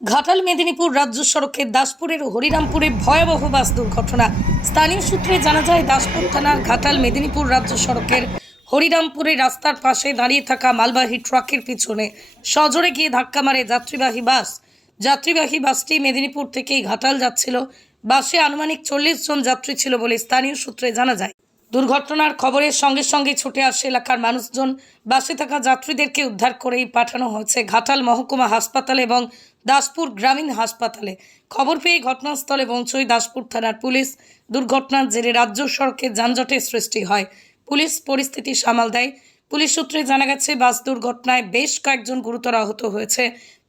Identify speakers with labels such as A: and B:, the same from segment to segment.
A: ঘাটাল মেদিনীপুর রাজ্য সড়কের দাসপুরের হরিরামপুরে ভয়াবহ বাস দুর্ঘটনা। স্থানীয় সূত্রে জানা যায়, দাসপুর থানার ঘাটাল মেদিনীপুর রাজ্য সড়কের হরিরামপুরে রাস্তার পাশে দাঁড়িয়ে থাকা মালবাহী ট্রাকের পিছনে সজোরে গিয়ে ধাক্কা মারে যাত্রীবাহী বাস। যাত্রীবাহী বাসটি মেদিনীপুর থেকেই ঘাটাল যাচ্ছিল। বাসে আনুমানিক চল্লিশ জন যাত্রী ছিল বলে স্থানীয় সূত্রে জানা যায়। দুর্ঘটনার খবরের সঙ্গে সঙ্গে ছুটে আসে এলাকার মানুষজন। বাসে থাকা যাত্রীদেরকে উদ্ধার করেই পাঠানো হয়েছে ঘাটাল মহকুমা হাসপাতালে এবং দাসপুর গ্রামীণ হাসপাতালে। খবর পেয়ে ঘটনাস্থলে পৌঁছয় দাসপুর থানার পুলিশ। দুর্ঘটনার জেরে রাজ্য সড়কে যানজটের সৃষ্টি হয়। পুলিশ পরিস্থিতি সামাল দেয়। পুলিশ সূত্রে জানা গেছে, বাস দুর্ঘটনায় বেশ কয়েকজন গুরুতর আহত হয়েছে।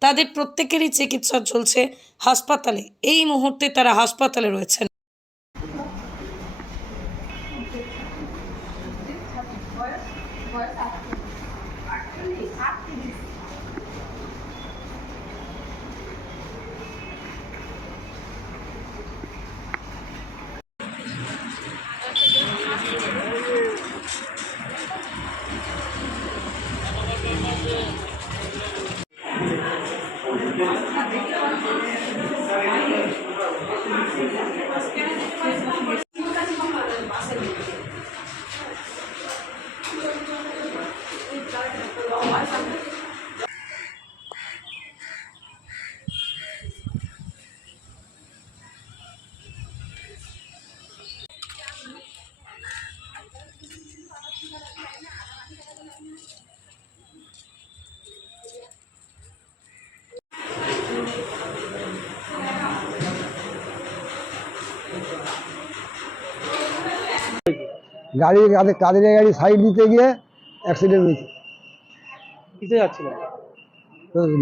A: তাদের প্রত্যেকেরই চিকিৎসা চলছে হাসপাতালে। এই মুহূর্তে তারা হাসপাতালে রয়েছেন। Thank you.
B: গাড়ি কাদের গাড়ি সাইড দিতে গিয়ে অ্যাক্সিডেন্ট হয়েছে।
C: কিসে যাচ্ছিল?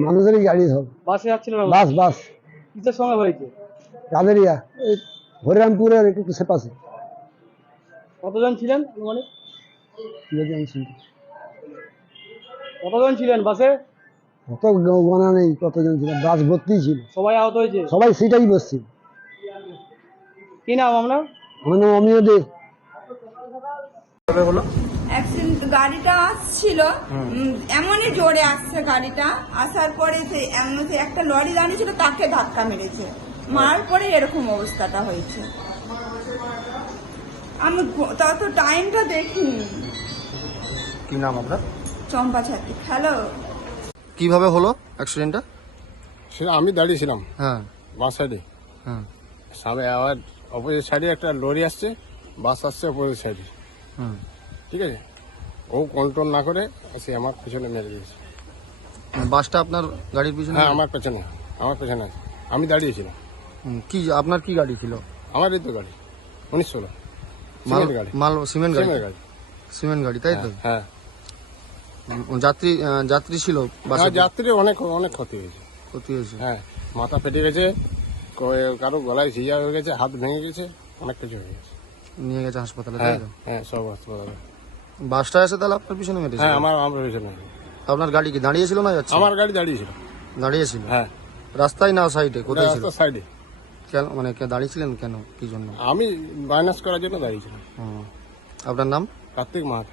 B: মানুষেরই গাড়ি সব।
C: বাসে যাচ্ছিল
B: বাস বাস।
C: কিসের সঙ্গে হয়েছে?
B: কাদেরিয়া এই হরিরামপুরের একটু সে পাশে।
C: কতজন ছিলেন মানে কতজন ছিলেন বাসে?
B: কত গোনা নেই কতজন ছিল বাস ভর্তি ছিল।
C: সবাই আহত হয়েছে?
B: সবাই সেটাই বসছিল।
C: কি নাম আপনার?
B: আমার নাম অমিয় দে
D: অ্যাক্সিডেন্ট গাড়িটা আসছিল। এমনই জোরে আসছে গাড়িটা। আসার পরে একটা লরি দাঁড়িয়েছিল তাকে ধাক্কা মেরেছে। মার পরে এরকম অবস্থাটা হয়েছে। আমি তত টাইমটা দেখিনি।
E: কি নাম আপনার?
D: চম্পা ছাত্রী। হ্যালো
E: কীভাবে হলো অ্যাক্সিডেন্টটা
F: সে আমি দাঁড়িয়েছিলাম।
E: হ্যাঁ।
F: বাস সাইডে
E: হ্যাঁ।
F: সামনে আবার অপোজিট সাইডে একটা লরি আসছে বাস আসছে অপোজিট সাইডে ঠিক আছে? ও কন্ট্রোল না করে সে আমার পেছনে মেরে দিয়েছে।
E: বাসটা আপনার গাড়ির পিছনে?
F: হ্যাঁ আমার পেছনে। আমার পেছনে আছে। আমি দাঁড়িয়েছিলাম।
E: কি আপনার কি গাড়ি ছিল?
F: আমার এই তো গাড়ি। উনিশ ষোলো।
E: মাল
F: সিমেন্ট গাড়ি।
E: মাল সিমেন্ট গাড়ি?
F: গাড়ি।
E: সিমেন্ট গাড়ি তাই তো?
F: হ্যাঁ
E: যাত্রী যাত্রী ছিল বাসে?
F: যাত্রী অনেক অনেক ক্ষতি হয়েছে।
E: ক্ষতি হয়েছে?
F: হ্যাঁ মাথা ফেটে গেছে কারও গলায় ছিয়া হয়ে গেছে হাত ভেঙে গেছে অনেক কিছু হয়ে গেছে।
E: নিয়ে গেছে হাসপাতালে তাই
F: হ্যাঁ
E: তো?
F: হ্যাঁ সব হাসপাতালে।
E: বাসটা এসে তাহলে আপনার পিছনে মেরেছে?
F: হ্যাঁ আমার আমার পেছনে।
E: আপনার গাড়ি কি দাঁড়িয়েছিল না যাচ্ছে?
F: আমার গাড়ি দাঁড়িয়েছিল।
E: দাঁড়িয়েছিল?
F: হ্যাঁ।
E: রাস্তায় না সাইডে কোথায় ছিল?
F: সাইডে
E: কেন মানে কে দাঁড়িয়েছিলেন কেন কি জন্য?
F: আমি মাইনাস করার জন্য দাঁড়িয়েছিলাম।
E: আপনার নাম?
F: কার্তিক মাহাত।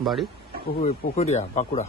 E: বাড়ি?
F: পুকুর পুকুরিয়া বাঁকুড়া।